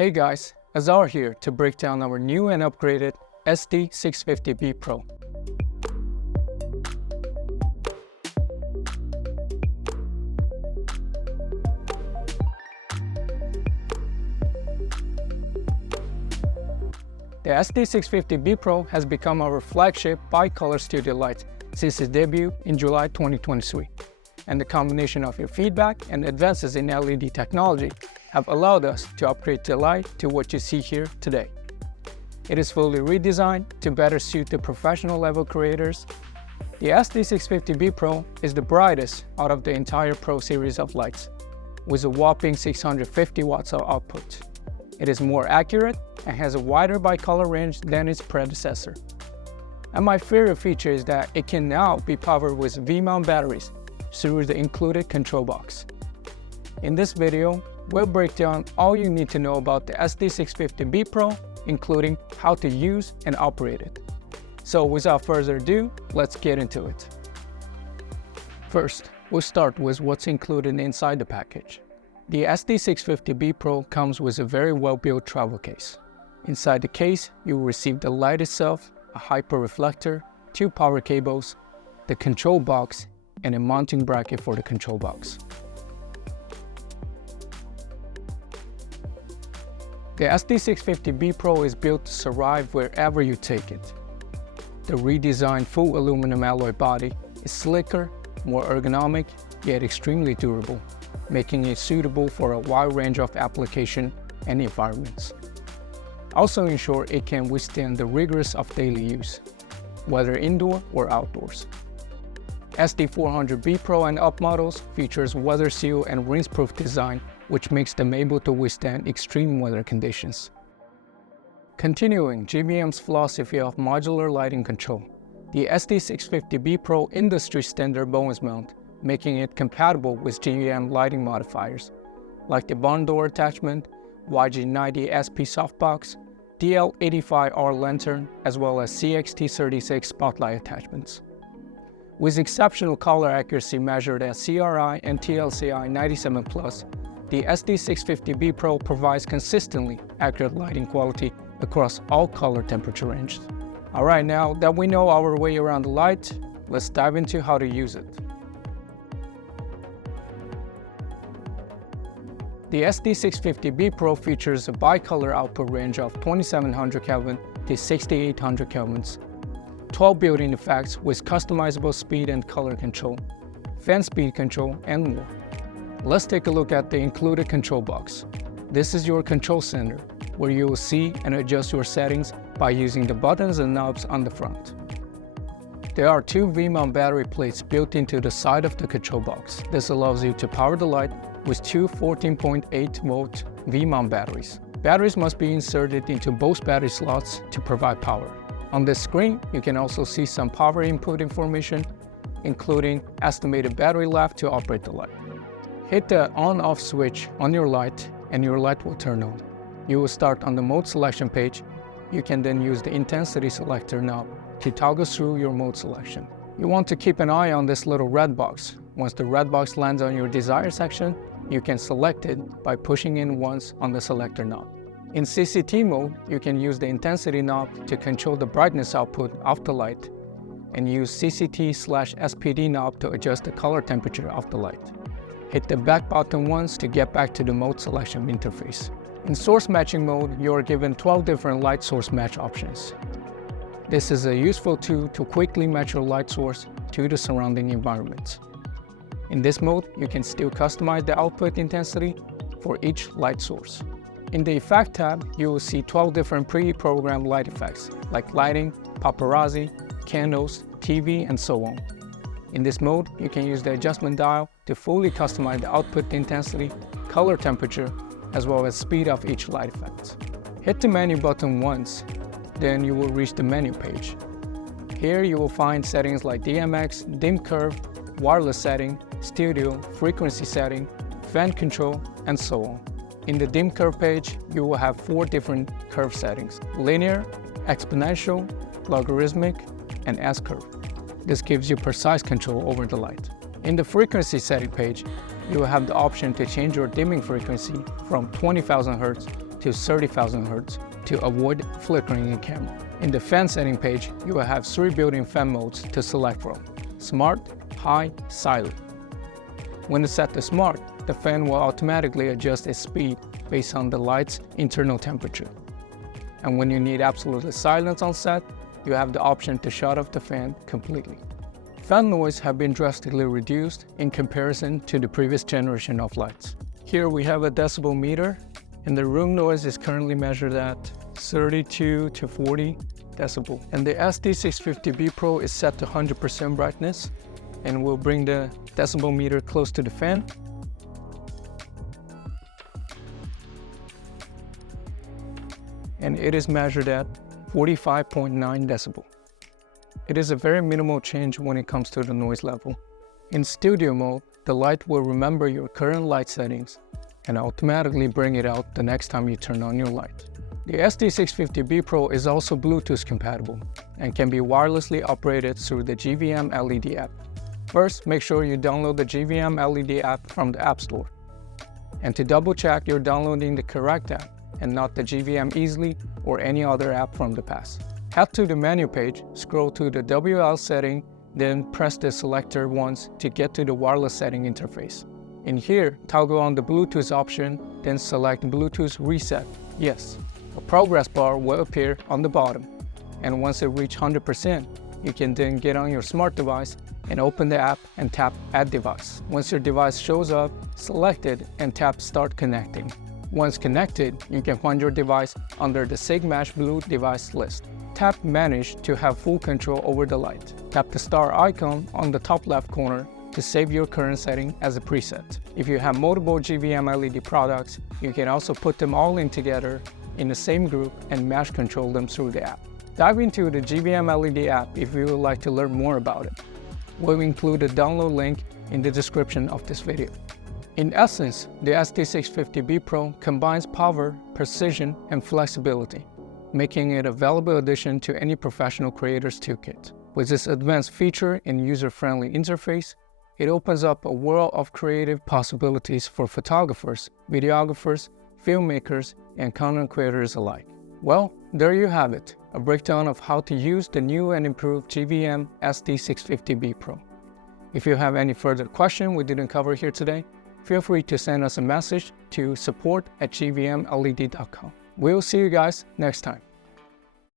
Hey guys, Azar here to break down our new and upgraded SD650B Pro. The SD650B Pro has become our flagship bi-color studio light since its debut in July 2023, and the combination of your feedback and advances in LED technology have allowed us to upgrade the light to what you see here today. It is fully redesigned to better suit the professional level creators. The SD650B Pro is the brightest out of the entire Pro series of lights, with a whopping 650 watts of output. It is more accurate and has a wider bicolor range than its predecessor. And my favorite feature is that it can now be powered with V-mount batteries through the included control box. In this video, we'll break down all you need to know about the SD650B Pro, including how to use and operate it. So without further ado, let's get into it. First, we'll start with what's included inside the package. The SD650B Pro comes with a very well-built travel case. Inside the case, you will receive the light itself, a hyper reflector, 2 power cables, the control box, and a mounting bracket for the control box. The SD650B Pro is built to survive wherever you take it. The redesigned full aluminum alloy body is slicker, more ergonomic, yet extremely durable, making it suitable for a wide range of application and environments. Also ensure it can withstand the rigors of daily use, whether indoor or outdoors. SD400B Pro and up models features weather seal and rinse-proof design, which makes them able to withstand extreme weather conditions. Continuing GVM's philosophy of modular lighting control, the SD650B Pro industry standard bonus mount, making it compatible with GVM lighting modifiers, like the barn door attachment, YG90 SP softbox, DL85R lantern, as well as CXT36 spotlight attachments. With exceptional color accuracy measured at CRI and TLCI 97+, the SD650B Pro provides consistently accurate lighting quality across all color temperature ranges. Alright, now that we know our way around the light, let's dive into how to use it. The SD650B Pro features a bicolor output range of 2700 Kelvin to 6800 Kelvins, 12 built-in effects with customizable speed and color control, fan speed control, and more. Let's take a look at the included control box. This is your control center, where you will see and adjust your settings by using the buttons and knobs on the front. There are 2 V-mount battery plates built into the side of the control box. This allows you to power the light with 2 14.8-volt V-mount batteries. Batteries must be inserted into both battery slots to provide power. On this screen, you can also see some power input information, including estimated battery life to operate the light. Hit the on-off switch on your light and your light will turn on. You will start on the mode selection page. You can then use the intensity selector knob to toggle through your mode selection. You want to keep an eye on this little red box. Once the red box lands on your desired section, you can select it by pushing in once on the selector knob. In CCT mode, you can use the intensity knob to control the brightness output of the light and use CCT/SPD knob to adjust the color temperature of the light. Hit the back button once to get back to the mode selection interface. In source matching mode, you are given 12 different light source match options. This is a useful tool to quickly match your light source to the surrounding environment. In this mode, you can still customize the output intensity for each light source. In the Effect tab, you will see 12 different pre-programmed light effects, like lighting, paparazzi, candles, TV, and so on. In this mode, you can use the adjustment dial to fully customize the output intensity, color temperature, as well as speed of each light effect. Hit the menu button once, then you will reach the menu page. Here you will find settings like DMX, dim curve, wireless setting, studio, frequency setting, fan control, and so on. In the dim curve page, you will have 4 different curve settings: linear, exponential, logarithmic, and S-curve. This gives you precise control over the light. In the frequency setting page, you will have the option to change your dimming frequency from 20,000 Hz to 30,000 Hz to avoid flickering in camera. In the fan setting page, you will have 3 built-in fan modes to select from: Smart, High, Silent. When it's set to Smart, the fan will automatically adjust its speed based on the light's internal temperature. And when you need absolute silence on set, you have the option to shut off the fan completely. Fan noise have been drastically reduced in comparison to the previous generation of lights. Here we have a decibel meter, and the room noise is currently measured at 32 to 40 decibel. And the SD650B Pro is set to 100% brightness, and will bring the decibel meter close to the fan. And it is measured at 45.9 decibel. It is a very minimal change when it comes to the noise level. In studio mode, the light will remember your current light settings and automatically bring it out the next time you turn on your light. The SD650B Pro is also Bluetooth compatible and can be wirelessly operated through the GVM LED app. First, make sure you download the GVM LED app from the App Store. And to double check you're downloading the correct app and not the GVM Easily or any other app from the past. Head to the menu page, scroll to the WL setting, then press the selector once to get to the wireless setting interface. In here, toggle on the Bluetooth option, then select Bluetooth Reset, Yes. A progress bar will appear on the bottom, and once it reaches 100%, you can then get on your smart device and open the app and tap Add Device. Once your device shows up, select it and tap Start Connecting. Once connected, you can find your device under the SIG-Match Blue device list. Tap Manage to have full control over the light. Tap the star icon on the top left corner to save your current setting as a preset. If you have multiple GVM LED products, you can also put them all in together in the same group and match control them through the app. Dive into the GVM LED app if you would like to learn more about it. We'll include a download link in the description of this video. In essence, the SD650B Pro combines power, precision, and flexibility, making it a valuable addition to any professional creator's toolkit. With this advanced feature and user-friendly interface, it opens up a world of creative possibilities for photographers, videographers, filmmakers, and content creators alike. Well, there you have it, a breakdown of how to use the new and improved GVM SD650B Pro. If you have any further questions we didn't cover here today, feel free to send us a message to support@gvmled.com. We'll see you guys next time.